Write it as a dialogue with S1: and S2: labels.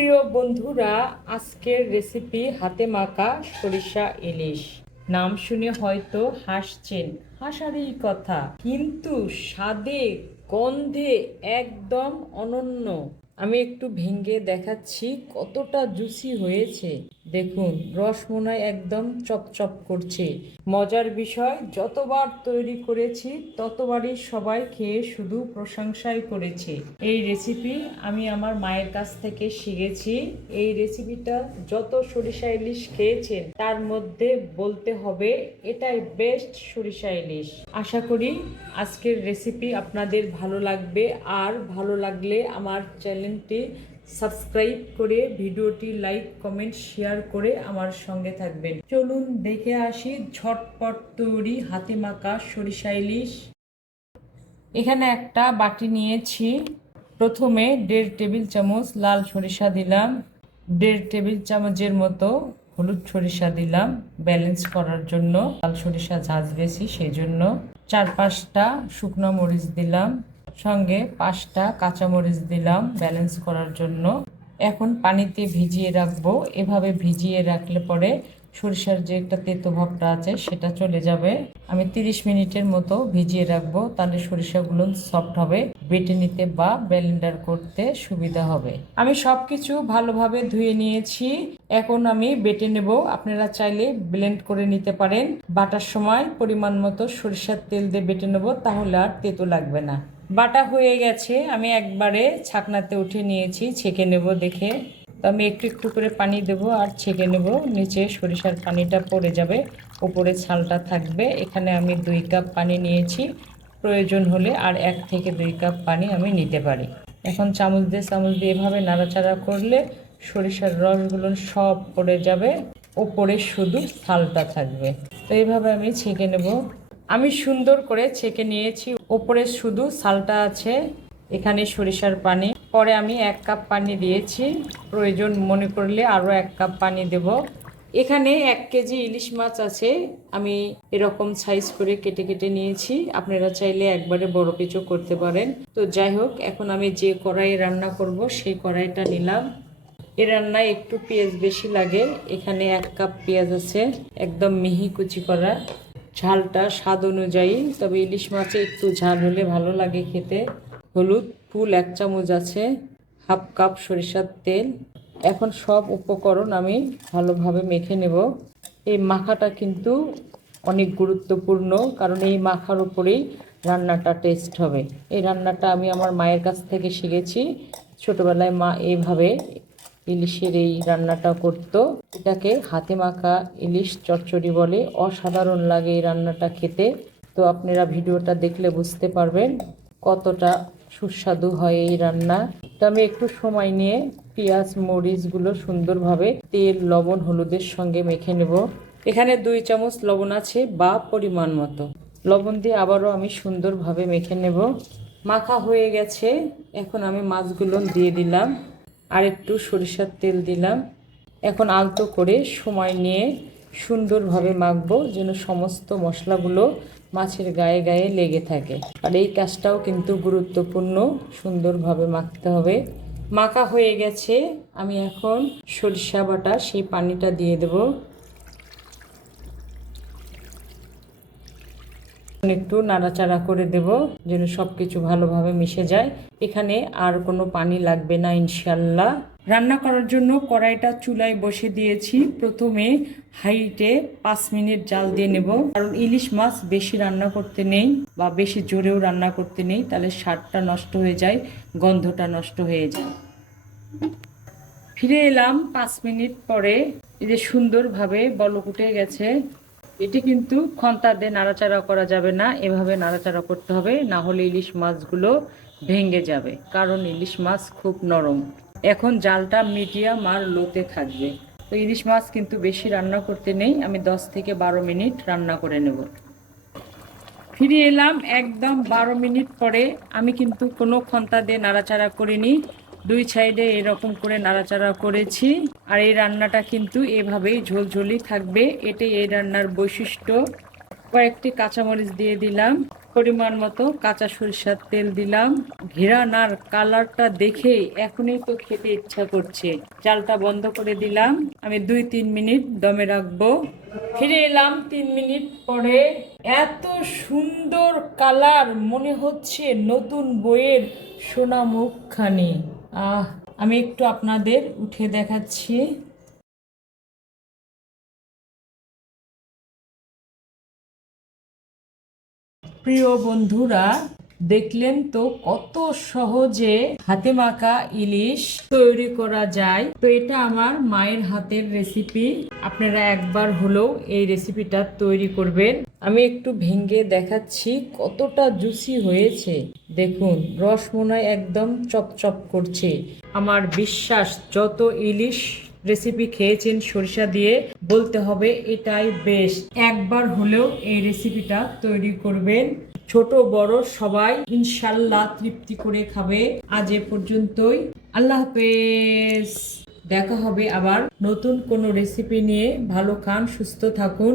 S1: প্রিয় বন্ধুরা, আজকের রেসিপি হাতে মাকা সরিষা ইলিশ। নাম শুনে হয়তো হাসছেন, হাসারই কথা। কিন্তু স্বাদে, গন্ধে একদম অনন্য। আমি একটু ভেঙে দেখাচ্ছি কতটা জুসি হয়েছে। দেখুন, রসমলাই একদম চপচপ করছে। মজার বিষয়, যতবার তৈরি করেছি, ততবারই সবাই খেয়ে শুধু প্রশংসাই করেছে। এই রেসিপি আমি আমার মায়ের কাছ থেকে শিখেছি। এই রেসিপিটা যত সরিষা ইলিশ খেয়েছেন, তার মধ্যে বলতে হবে, এটাই বেস্ট সরিষা ইলিশ। আশা করি আজকের রেসিপি আপনাদের ভালো লাগবে। আর ভালো লাগলে আমার চ্যানেলটি সাবস্ক্রাইব করে ভিডিওটি লাইক, কমেন্ট, শেয়ার করে আমার সঙ্গে থাকবেন। চলুন দেখে আসি ঝটপট তৈরি হাতে সরিষা ইলিশ। এখানে একটা বাটি নিয়েছি। প্রথমে দেড় টেবিল চামচ লাল সরিষা দিলাম। দেড় টেবিল চামচের মতো হলুদ সরিষা দিলাম ব্যালেন্স করার জন্য। লাল সরিষা ঝাঁজ বেশি সেই জন্য চার পাঁচটা শুকনো মরিচ দিলাম। সঙ্গে পাঁচটা কাঁচামরিচ দিলাম ব্যালেন্স করার জন্য। এখন পানিতে ভিজিয়ে রাখব। এভাবে ভিজিয়ে রাখলে পরে সরিষার যে একটা তেতো ভাবটা আছে, সেটা চলে যাবে। আমি 30 মিনিটের মতো ভিজিয়ে রাখব, তাহলে সরিষাগুলো সফট হবে, বেটে নিতে বা ব্লেন্ডার করতে সুবিধা হবে। আমি সব কিছু ভালোভাবে ধুয়ে নিয়েছি। এখন আমি বেটে নেব। আপনারা চাইলে ব্লেন্ড করে নিতে পারেন। বাটার সময় পরিমাণ মতো সরিষার তেল দিয়ে বেটে নেব, তাহলে আর তেতো লাগবে না। বাটা হয়ে গেছে, আমি একবারে ছাকনাতে উঠে নিয়েছি, ছেঁকে নেব দেখে। তো আমি একটু একটু করে পানি দেব আর ছেঁকে নেব, নিচে সরিষার পানিটা পড়ে যাবে উপরে ছালটা থাকবে। এখানে আমি দুই কাপ পানি নিয়েছি, প্রয়োজন হলে আর এক থেকে দুই কাপ পানি আমি নিতে পারি। এখন চামচ দিয়ে চামচ দিয়ে এভাবে নাড়াচাড়া করলে সরিষার রসগুলো সব পড়ে যাবে ওপরে শুধু ছালটা থাকবে। তো এইভাবে আমি ছেঁকে নেব। আমি সুন্দর করে ছেঁকে নিয়েছি। ওপরে শুধু সালটা আছে, এখানে সরিষার পানি। পরে আমি এক কাপ পানি দিয়েছি। প্রয়োজন মনে করলে আরও এক কাপ পানি দেব। এখানে এক কেজি ইলিশ মাছ আছে। আমি এরকম সাইজ করে কেটে কেটে নিয়েছি। আপনারা চাইলে একবারে বড় পিচও করতে পারেন। তো যাই হোক, এখন আমি যে কড়াই রান্না করব, সেই কড়াইটা নিলাম। এ রান্নায় একটু পেঁয়াজ বেশি লাগে। এখানে এক কাপ পেঁয়াজ আছে, একদম মিহি কুচি করা। ঝালটা স্বাদ অনুযায়ী, তবে ইলিশ মাছে একটু ঝাল হলে ভালো লাগে খেতে। হলুদ, ফুল এক চামচ আছে, হাফ কাপ সরিষার তেল। এখন সব উপকরণ আমি ভালোভাবে মেখে নেব। এই মাখাটা কিন্তু অনেক গুরুত্বপূর্ণ, কারণ এই মাখার উপরেই রান্নাটা টেস্ট হবে। এই রান্নাটা আমি আমার মায়ের কাছ থেকে শিখেছি। ছোটবেলায় মা এইভাবে ইলিশের এই রান্নাটা করত। এটাকে হাতে মাখা ইলিশ চচ্চড়ি বলে অসাধারণ লাগে এই রান্নাটা খেতে। তো আপনারা ভিডিওটা দেখলে বুঝতে পারবেন কতটা সুস্বাদু হয় এই রান্না। তো আমি একটু সময় নিয়ে পেঁয়াজ, মরিচগুলো সুন্দরভাবে তেল, লবণ, হলুদের সঙ্গে মেখে নেব। এখানে দুই চামচ লবণ আছে বা পরিমাণ মতো। লবণ দিয়ে আবারও আমি সুন্দরভাবে মেখে নেব। মাখা হয়ে গেছে। এখন আমি মাছগুলো দিয়ে দিলাম। আর একটু সরিষার তেল দিলাম। এখন আলতো করে সময় নিয়ে সুন্দরভাবে মাখবো যেন সমস্ত মশলাগুলো মাছের গায়ে গায়ে লেগে থাকে। আর এই কাজটাও কিন্তু গুরুত্বপূর্ণ, সুন্দরভাবে মাখতে হবে। মাখা হয়ে গেছে। আমি এখন সরিষা বাটা, সেই পানিটা দিয়ে দেবো। একটু নাড়াচাড়া করে দেব যেন সব কিছু ভালোভাবে মিশে যায়। এখানে আর কোনো পানি লাগবে না ইনশাল্লাহ রান্না করার জন্য কড়াইটা চুলায় বসে দিয়েছি। প্রথমে হাইটে পাঁচ মিনিট জাল দিয়ে নেব। কারণ ইলিশ মাছ বেশি রান্না করতে নেই বা বেশি জোরেও রান্না করতে নেই, তাহলে স্বাদটা নষ্ট হয়ে যায়, গন্ধটা নষ্ট হয়ে যায়। ফিরে এলাম পাঁচ মিনিট পরে। এই যে সুন্দরভাবে বলক উঠে গেছে। এটি কিন্তু খন্তা দিয়ে নাড়াচাড়া করা যাবে না, এভাবে নাড়াচাড়া করতে হবে, না হলে ইলিশ মাছগুলো ভেঙে যাবে, কারণ ইলিশ মাছ খুব নরম। এখন জালটা মিডিয়াম আর লোতে থাকবে। তো ইলিশ মাছ কিন্তু বেশি রান্না করতে নেই, আমি দশ থেকে বারো মিনিট রান্না করে নেব। ফিরে এলাম একদম বারো মিনিট পরে, আমি কিন্তু কোনো খন্তা দিয়ে নাড়াচাড়া করিনি, দুই সাইডে এরকম করে নাড়াচাড়া করেছি। আর এই রান্নাটা কিন্তু এভাবেই ঝোলঝোলি থাকবে। এটাই এই রান্নার বৈশিষ্ট্য। কয়েকটি কাঁচামরিচ দিয়ে দিলাম, পরিমাণ মতো কাঁচা সরিষার তেল দিলাম। ঘেরান আর কালারটা দেখে এখনই তো খেতে ইচ্ছা করছে। চালটা বন্ধ করে দিলাম, আমি দুই তিন মিনিট দমে রাখব। ফিরে এলাম তিন মিনিট পরে। এত সুন্দর কালার, মনে হচ্ছে নতুন বইয়ের সোনা মুখখানি আহ! আমি একটু আপনাদের উঠে দেখাচ্ছি। প্রিয় বন্ধুরা দেখলেন তো কত সহজে হাতে মাখা ইলিশ তৈরি করা যায়। তো এটা আমার মায়ের হাতের রেসিপি আপনারা একবার হলেও এই রেসিপিটা তৈরি করবেন। আমি একটু ভেঙে দেখাচ্ছি কতটা জুসি হয়েছে। দেখুন, রস মনে একদম চপচপ করছে। আমার বিশ্বাস, যত ইলিশ রেসিপি খেয়েছেন সরিষা দিয়ে, বলতে হবে এটাই বেশ একবার হলেও এই রেসিপিটা তৈরি করবেন। ছোট, বড়, সবাই ইনশাল্লাহ তৃপ্তি করে খাবে। আজ এ পর্যন্তই। আল্লাহ হাফেজ। দেখা হবে আবার নতুন কোনো রেসিপি নিয়ে। ভালো খান, সুস্থ থাকুন।